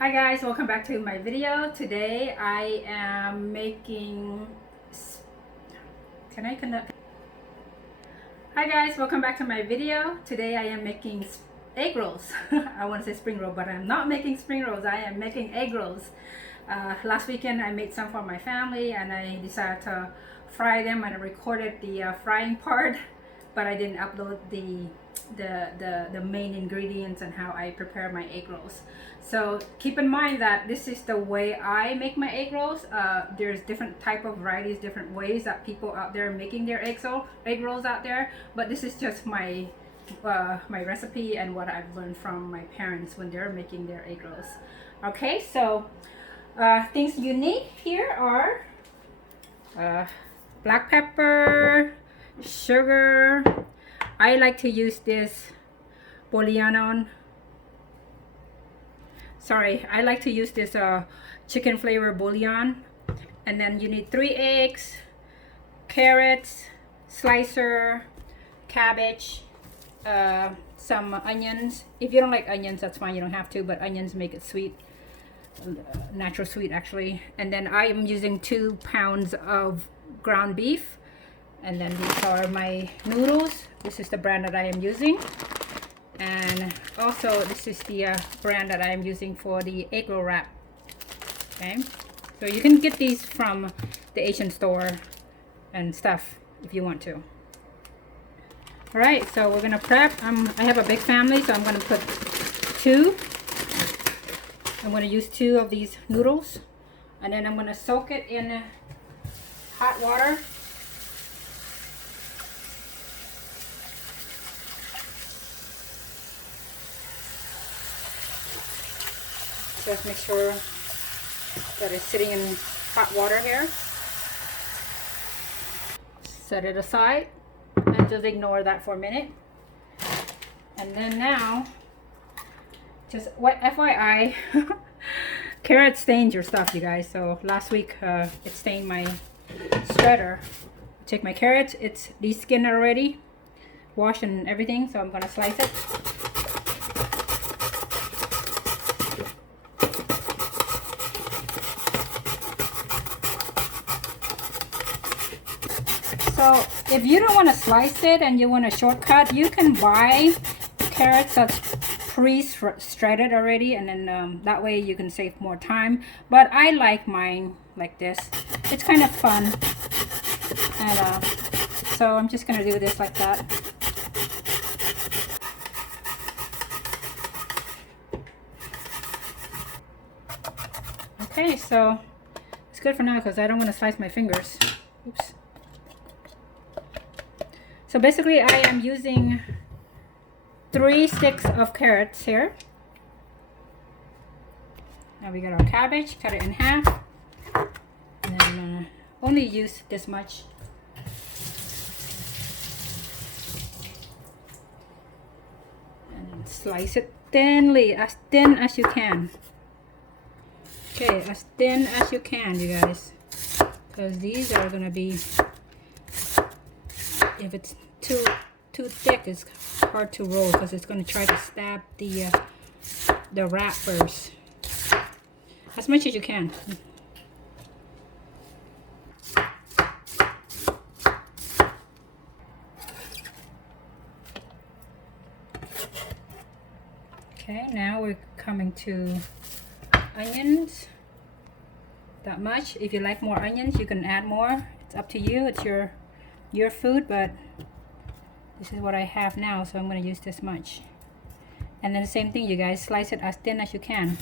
Hi guys, welcome back to my video. Today I am making, can I connect? Hi guys, welcome back to my video. Today I am making egg rolls. I want to say spring roll, but I'm not making spring rolls. I am making egg rolls. Last weekend I made some for my family and I decided to fry them, and I recorded the frying part, but I didn't upload the main ingredients and how I prepare my egg rolls. So keep in mind that this is the way I make my egg rolls. There's different type of varieties, different ways that people out there are making their egg rolls out there, but this is just my my recipe and what I've learned from my parents when they're making their egg rolls. Okay, so things you need here are black pepper, sugar. I like to use this bouillon. I like to use this chicken flavor bouillon. And then you need 3 eggs, carrots, slicer, cabbage, some onions. If you don't like onions, that's fine, you don't have to, but onions make it sweet, natural sweet actually. And then I am using 2 pounds of ground beef. And then these are my noodles. This is the brand that I am using. And also this is the brand that I am using for the egg roll wrap. Okay, so you can get these from the Asian store and stuff if you want to. All right, so we're gonna prep. I have a big family, so I'm gonna put 2. I'm gonna use 2 of these noodles, and then I'm gonna soak it in hot water. Just make sure that it's sitting in hot water here. Set it aside and just ignore that for a minute. And then now, just FYI, carrot stains your stuff, you guys. So last week it stained my shredder. Take my carrots, it's de-skinned already, washed and everything, so I'm gonna slice it. So if you don't want to slice it and you want a shortcut, you can buy carrots that's pre-shredded already, and then that way you can save more time. But I like mine like this. It's kind of fun. And so I'm just going to do this like that. Okay, so it's good for now because I don't want to slice my fingers. Oops. So basically I am using 3 sticks of carrots here. Now we got our cabbage, cut it in half. And then only use this much. And slice it thinly, as thin as you can. Okay, as thin as you can, you guys. Because these are gonna be, if it's too thick, it's hard to roll because it's going to try to stab the wrappers. As much as you can. Okay, now we're coming to onions. That much. If you like more onions, you can add more. It's up to you. It's your food, but this is what I have now, so I'm going to use this much. And then the same thing, you guys, slice it as thin as you can.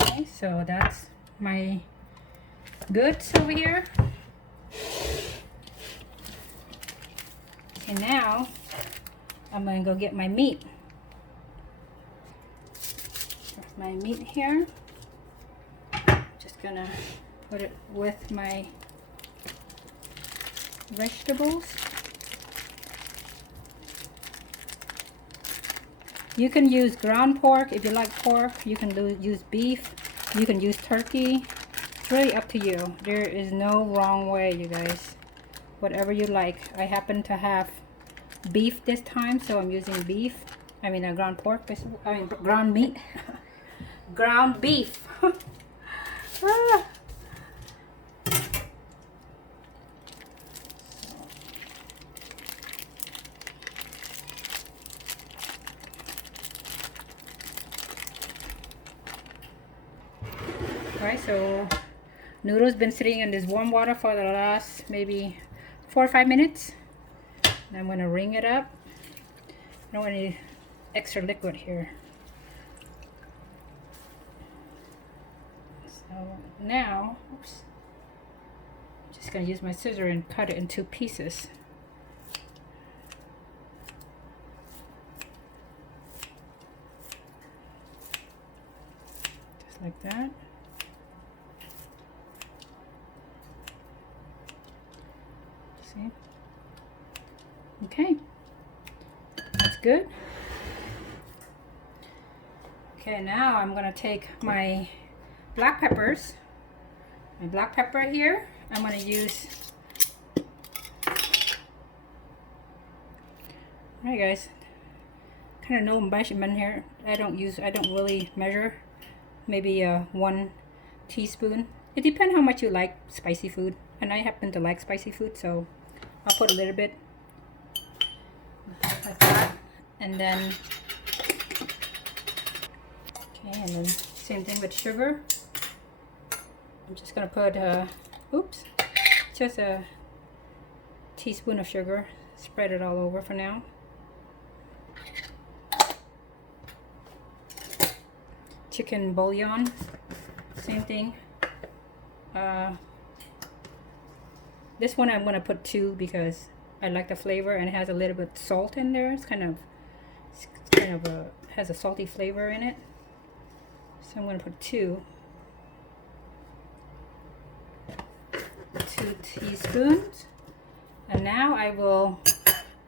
Okay, so that's my goods over here. And now I'm gonna go get my meat. There's my meat here. Just gonna put it with my vegetables. You can use ground pork if you like pork. You can use beef. You can use turkey. It's really up to you. There is no wrong way, you guys. Whatever you like. I happen to have beef this time, so I'm using beef. I mean ground pork. I mean ground meat. Ground beef. Ah. Alright, so noodles been sitting in this warm water for the last maybe 4 or 5 minutes. And I'm gonna wring it up. I don't want any extra liquid here. So now, oops, I'm just gonna use my scissor and cut it in 2 pieces. Just like that. See? Okay, that's good. Okay, now I'm gonna take my black peppers, my black pepper here. I'm gonna use. Alright guys, kind of no measurement here. I don't really measure. Maybe 1 teaspoon. It depends how much you like spicy food, and I happen to like spicy food, so I'll put a little bit like that, and then okay, and then same thing with sugar. I'm just gonna put oops, just a teaspoon of sugar. Spread it all over for now. Chicken bouillon, same thing. This one I'm gonna put 2 because I like the flavor, and it has a little bit of salt in there. It's kind of has a salty flavor in it. So I'm gonna put 2 teaspoons. And now I will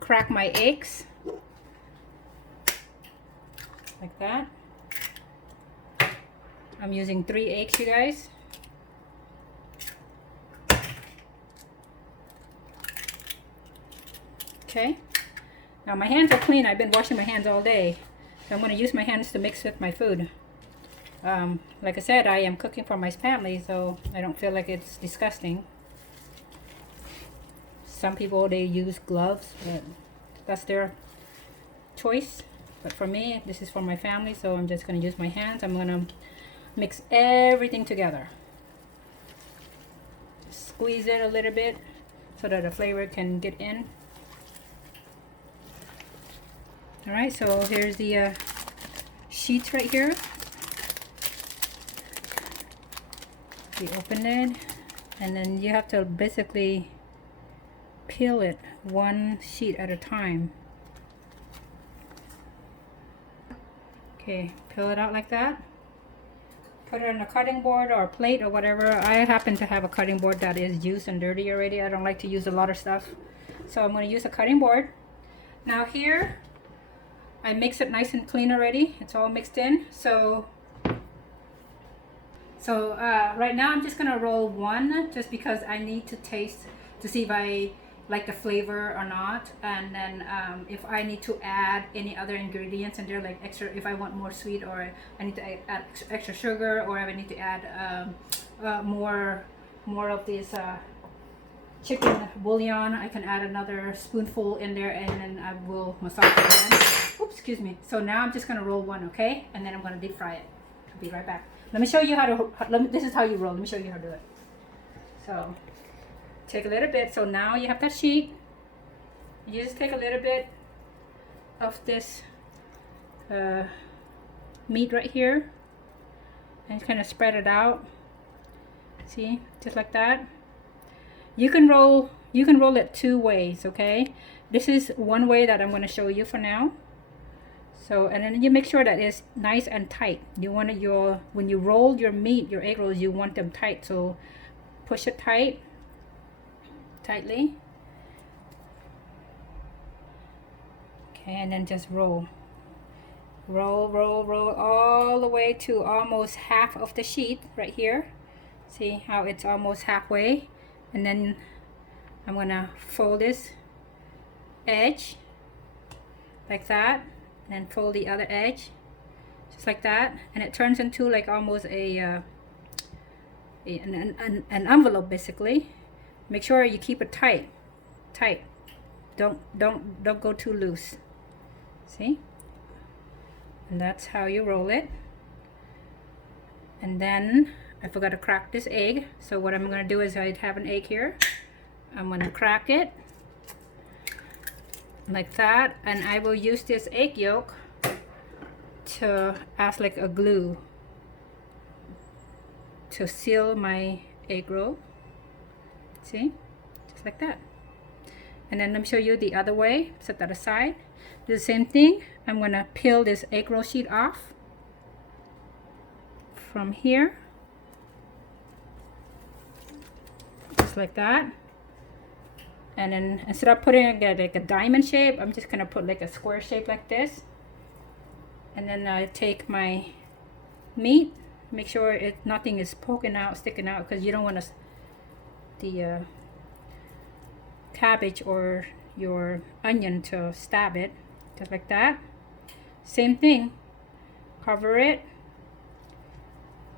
crack my eggs like that. I'm using 3 eggs, you guys. Okay, now my hands are clean. I've been washing my hands all day, so I'm going to use my hands to mix with my food. Like I said, I am cooking for my family, so I don't feel like it's disgusting. Some people, they use gloves, but that's their choice. But for me, this is for my family, so I'm just going to use my hands. I'm going to mix everything together. Squeeze it a little bit so that the flavor can get in. Alright, so here's the sheets right here. You open it, and then you have to basically peel it 1 sheet at a time. Okay, peel it out like that. Put it on a cutting board or a plate or whatever. I happen to have a cutting board that is used and dirty already. I don't like to use a lot of stuff, so I'm going to use a cutting board. Now here, I mix it nice and clean already. It's all mixed in. So right now I'm just gonna roll 1, just because I need to taste to see if I like the flavor or not, and then if I need to add any other ingredients in there, like extra, if I want more sweet, or I need to add extra sugar, or if I need to add more of this chicken bouillon, I can add another spoonful in there, and then I will massage it again. Oops, excuse me. So now I'm just gonna roll 1, okay, and then I'm gonna deep fry it. I'll be right back. Let me show you how to. This is how you roll. Let me show you how to do it. So take a little bit. So now you have that sheet. You just take a little bit of this meat right here, and kind of spread it out. See, just like that. You can roll it 2 ways, okay? This is one way that I'm going to show you for now. So, and then you make sure that it's nice and tight. You want it when you roll your meat, your egg rolls, you want them tight. So push it tightly. Okay, and then just roll. Roll, roll, roll all the way to almost half of the sheet right here. See how it's almost halfway? And then I'm gonna fold this edge like that, and then fold the other edge just like that, and it turns into like almost an envelope basically. Make sure you keep it tight. Don't go too loose. See? And that's how you roll it. And then I forgot to crack this egg, so what I'm gonna do is I have an egg here. I'm gonna crack it like that, and I will use this egg yolk to as like a glue to seal my egg roll. See? Just like that. And then let me show you the other way. Set that aside. Do the same thing. I'm gonna peel this egg roll sheet off from here. Just like that. And then instead of putting like a diamond shape, I'm just gonna put like a square shape like this. And then I take my meat, make sure nothing is poking out, sticking out, because you don't want the cabbage or your onion to stab it. Just like that. Same thing. Cover it.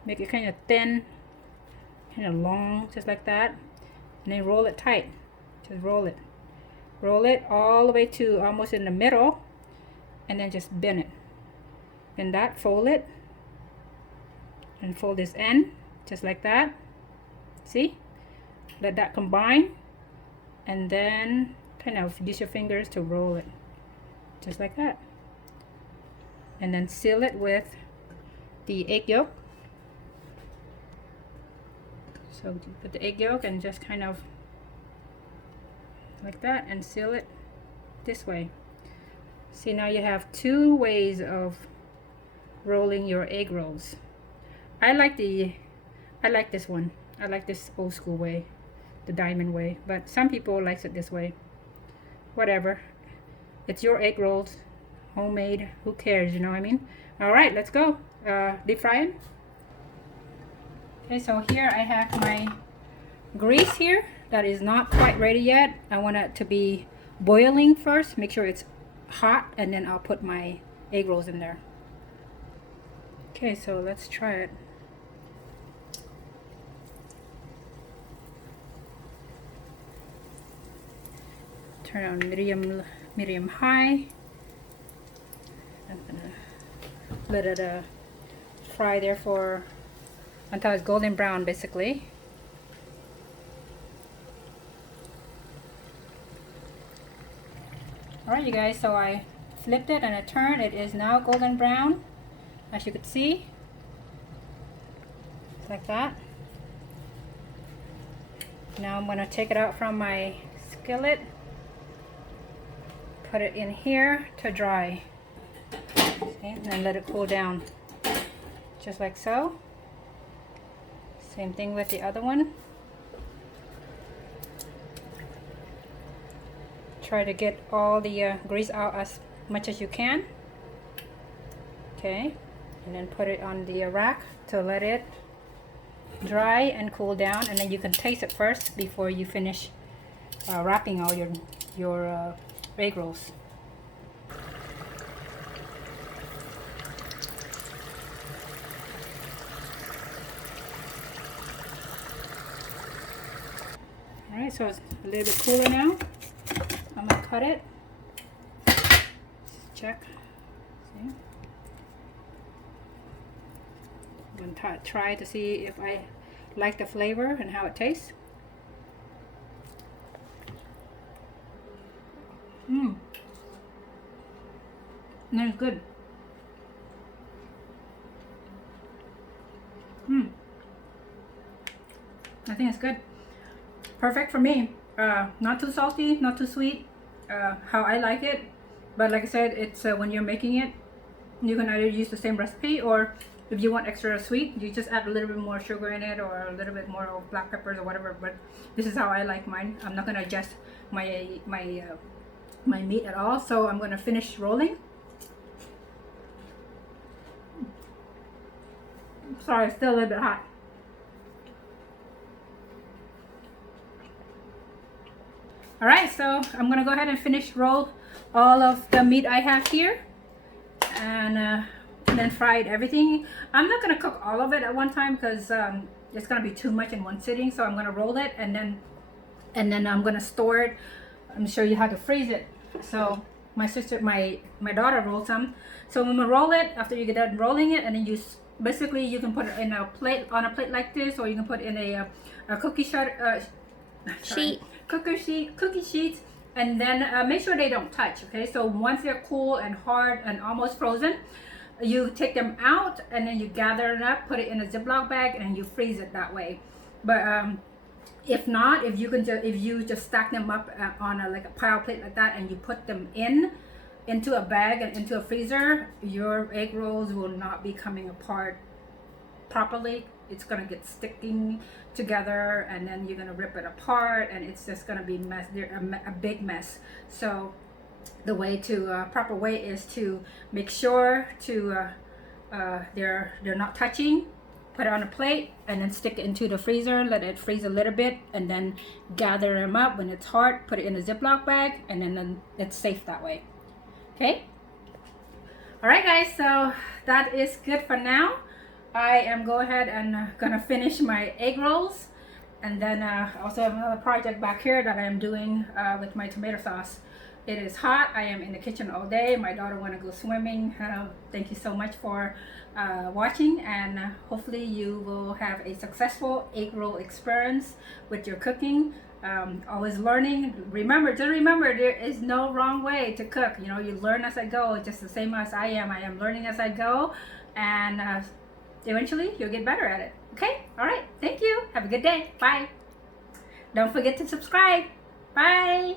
Make it kind of thin, kind of long, just like that. And then roll it tight. Just roll it. Roll it all the way to almost in the middle, and then just bend it. Bend that, fold it, and fold this end, just like that. See? Let that combine, and then kind of use your fingers to roll it, just like that. And then seal it with the egg yolk. So put the egg yolk and just kind of like that, and seal it this way. See, now you have two ways of rolling your egg rolls. I like this one. I like this old school way, the diamond way, but some people likes it this way. Whatever, it's your egg rolls, homemade, who cares, you know what I mean? All right, let's go. Deep fry it. Okay, so here I have my grease here that is not quite ready yet. I want it to be boiling first. Make sure it's hot, and then I'll put my egg rolls in there. Okay, so let's try it. Turn on medium high. I'm gonna let it fry there for until it's golden brown basically. Alright you guys, so I flipped it and I turned. It is now golden brown, as you could see. Like that. Now I'm going to take it out from my skillet, put it in here to dry. Okay, and then let it cool down. Just like so. Same thing with the other one. Try to get all the grease out as much as you can. Okay, and then put it on the rack to let it dry and cool down, and then you can taste it first before you finish wrapping all your egg rolls. All right, so it's a little bit cooler now. I'm gonna cut it. Just check. See? I'm gonna try to see if I like the flavor and how it tastes. That's good. I think it's good. Perfect for me. Not too salty, not too sweet. How I like it. But like I said, it's when you're making it, you can either use the same recipe, or if you want extra sweet, you just add a little bit more sugar in it, or a little bit more of black peppers or whatever. But this is how I like mine. I'm not gonna adjust my meat at all. So I'm gonna finish rolling. Sorry, it's still a little bit hot. All right, so I'm gonna go ahead and finish roll all of the meat I have here, and then fried everything. I'm not gonna cook all of it at one time because it's gonna be too much in one sitting. So I'm gonna roll it and then I'm gonna store it. I'm gonna show you how to freeze it. So my daughter rolled some. So I'm gonna roll it after you get done rolling it, and then basically you can put it in a plate, on a plate like this, or you can put it in a cookie sheet, cookie sheets, and then make sure they don't touch. Okay, so once they're cool and hard and almost frozen, you take them out and then you gather it up, put it in a Ziploc bag, and you freeze it that way. But if not, if you just stack them up on like a pile plate like that, and you put them into a bag and into a freezer, your egg rolls will not be coming apart properly. It's gonna get sticking together, and then you're gonna rip it apart, and it's just gonna be a big mess. So the proper way is to make sure they're not touching. Put it on a plate and then stick it into the freezer, let it freeze a little bit, and then gather them up when it's hard, put it in a Ziploc bag, and then it's safe that way. Okay, all right guys, so that is good for now. I am go ahead and gonna finish my egg rolls, and then also have another project back here that I am doing with my tomato sauce. It is hot. I am in the kitchen all day. My daughter want to go swimming. Thank you so much for watching, and hopefully you will have a successful egg roll experience with your cooking. Always learning. Just remember, there is no wrong way to cook. You know, you learn as I go, just the same as I am. I am learning as I go, and eventually you'll get better at it. Okay? All right. Thank you. Have a good day. Bye. Don't forget to subscribe. Bye.